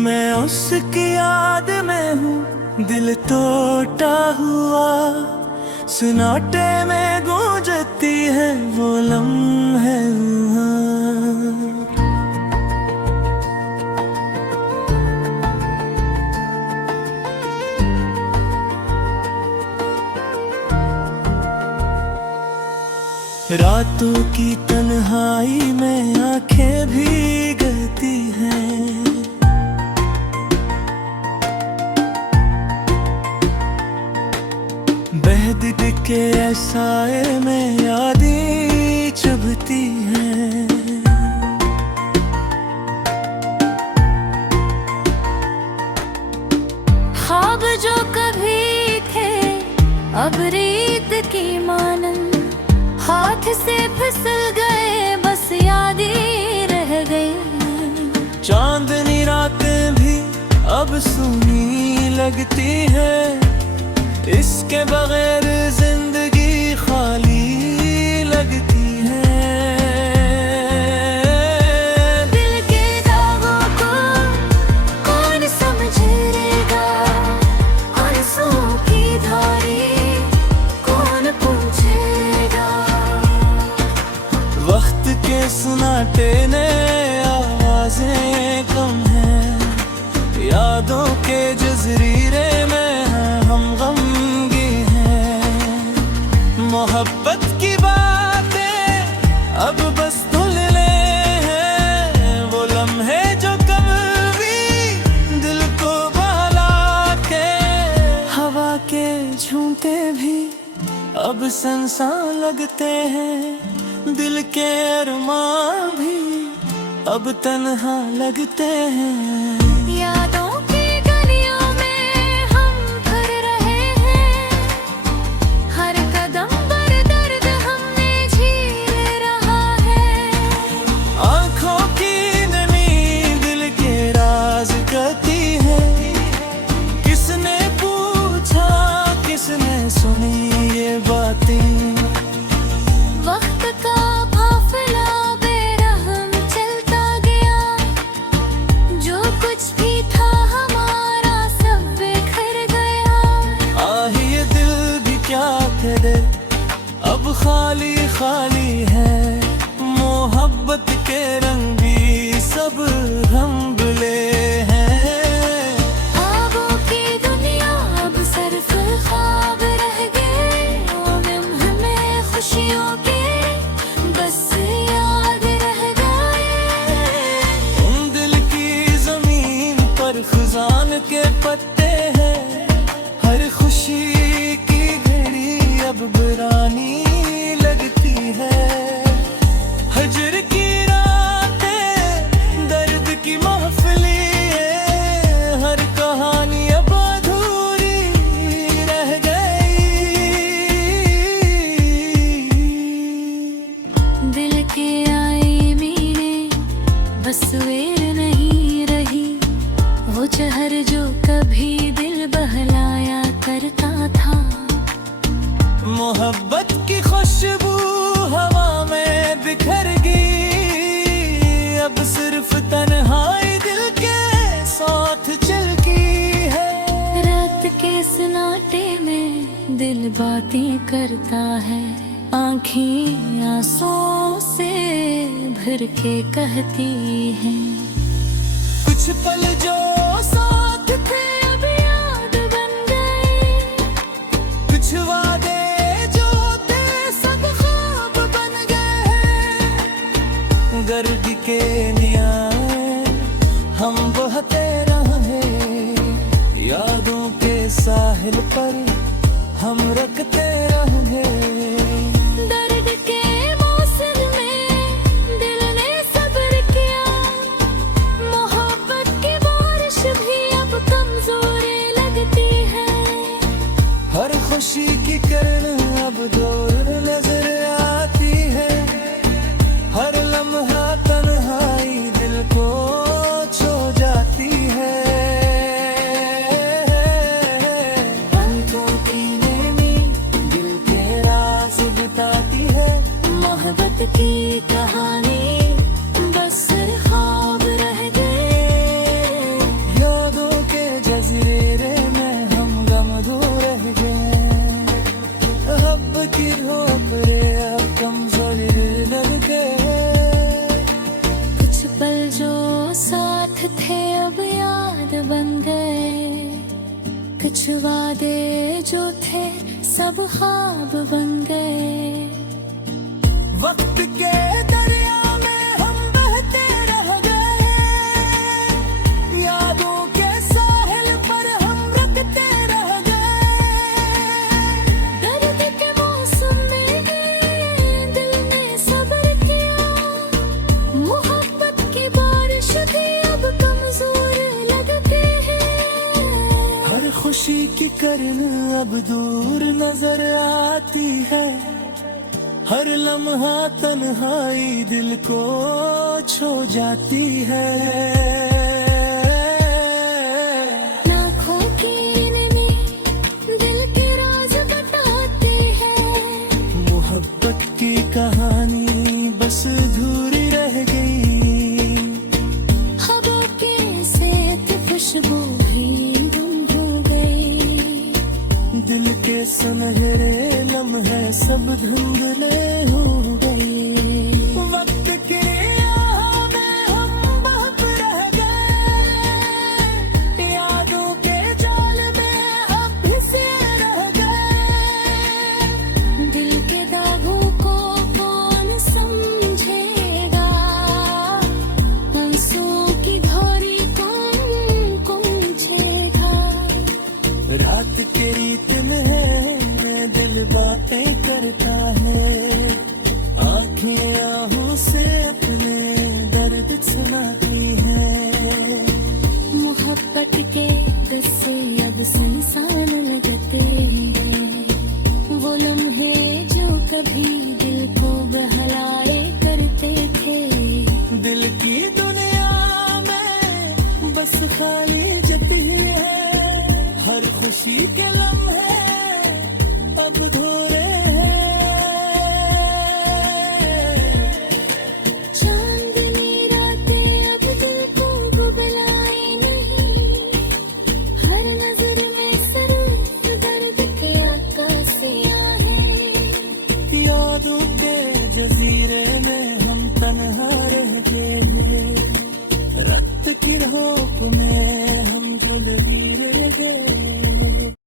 मैं उसकी याद में हूँ, दिल टूटा हुआ। सन्नाटे में गूंजती है वो लम्हे। रातों की तन्हाई में आंखें भीगती हैं, बहद के साए में यादें चुभती हैं। ख्वाब जो कभी थे अब रेत की मानन, हाथ से फिसल गए बस यादें रह गई। चांदनी रातें भी अब सूनी लगती है, इसके बगैर जिंदगी खाली लगती है। दिल के दागों को कौन समझेगा, आंसुओं की धारी कौन पूछेगा। वक्त के सन्नाटे ने आवाजें कम हैं, यादों के जज़ीरे में हम गमगी हैं। मोहब्बत की बातें अब बस धुलने हैं, वो लम्हे जो कभी दिल को बहला के। हवा के झूठे भी अब संसान लगते हैं, दिल के अरमां भी अब तन्हा लगते हैं। यादों की गलियों में हम फिर रहे हैं, हर कदम पर दर्द हमने झेल रहा है। आँखों की नमी दिल के राज कहती है, किसने पूछा किसने सुनी ये बातें। वक्त का काफिला बेरहम चलता गया, जो कुछ भी था हमारा सब बिखर गया। ये दिल भी क्या करे अब खाली खाली है, मोहब्बत के रंग भी सब रंगले हैं। ख्वाबों की दुनिया अब सिर्फ ख्वाब रह गए, हमें खुशियों के बस याद रह गए। उन दिल की जमीन पर खजान के पत्ते हैं, हर खुशी की घड़ी अब बुरानी लगती है। हजर की रातें दर्द की महफिली है, हर कहानी अब अधूरी रह गई। दिल के आए मीने बस वेर नहीं रही, वो जहर जो कभी दिल बहलाया करता था। मोहब्बत की खुशबू हवा में बिखर गई, अब सिर्फ तन्हाई दिल के साथ चलती है। रात के सन्नाटे में दिल बातें करता है, आँखें आंसुओं से भर के कहती हैं। कुछ पल जो साथ थे अब याद बन गए, कुछ वादे जो थे सब ख्वाब बन गए हैं। गर्द के नियाए हम बहते रहे, यादों के साहिल पर हम रखते रहे। दर्द के मौसम में दिल ने सब्र किया, मोहब्बत की बारिश भी अब कमजोर लगती है। हर खुशी की किरण अब दूर नजर आती है, हर लम्हा तन्हाई दिल को छू जाती है। पंखों की नमी दिल के राज बताती है, मोहब्बत की कहानी बस ख्वाब रह गए। वादे जो थे सब ख्वाब बन गए। वक्त के दरिया में हम बहते रह गए, यादों के साहिल पर हम रखते रह गए। दर्द के मौसम में दिल ने सब्र किया, मोहब्बत की बारिश भी अब कमजोर लगते हैं। हर खुशी की किरण अब दूर नजर आती है, हर लम्हा तन्हाई दिल को छो जाती है। लाखों की नमी दिल के राज बताते हैं, मोहब्बत की कहानी बस अधूरी रह गई। हवा के सेहत खुशबू भी गुम हो गई। दिल के सुनहरे लम्हे सब धुंधले हो गए। वक्त के यहाँ में हम बहक रह गए, यादों के जाल में अब फिसे रह गए। दिल के दागों को कौन समझेगा, आंसुओं की धारी कौन पूछेगा। रात के रीत में है दिल बातें करता है, आंखें आहों से अपने दर्द सुनाती है। मोहब्बत के किस्से अब सुनसान लगते हैं, वो लम्हे जो कभी दिल को बहलाए करते थे। दिल की दुनिया में बस खाली जती है, हर खुशी के लम्हे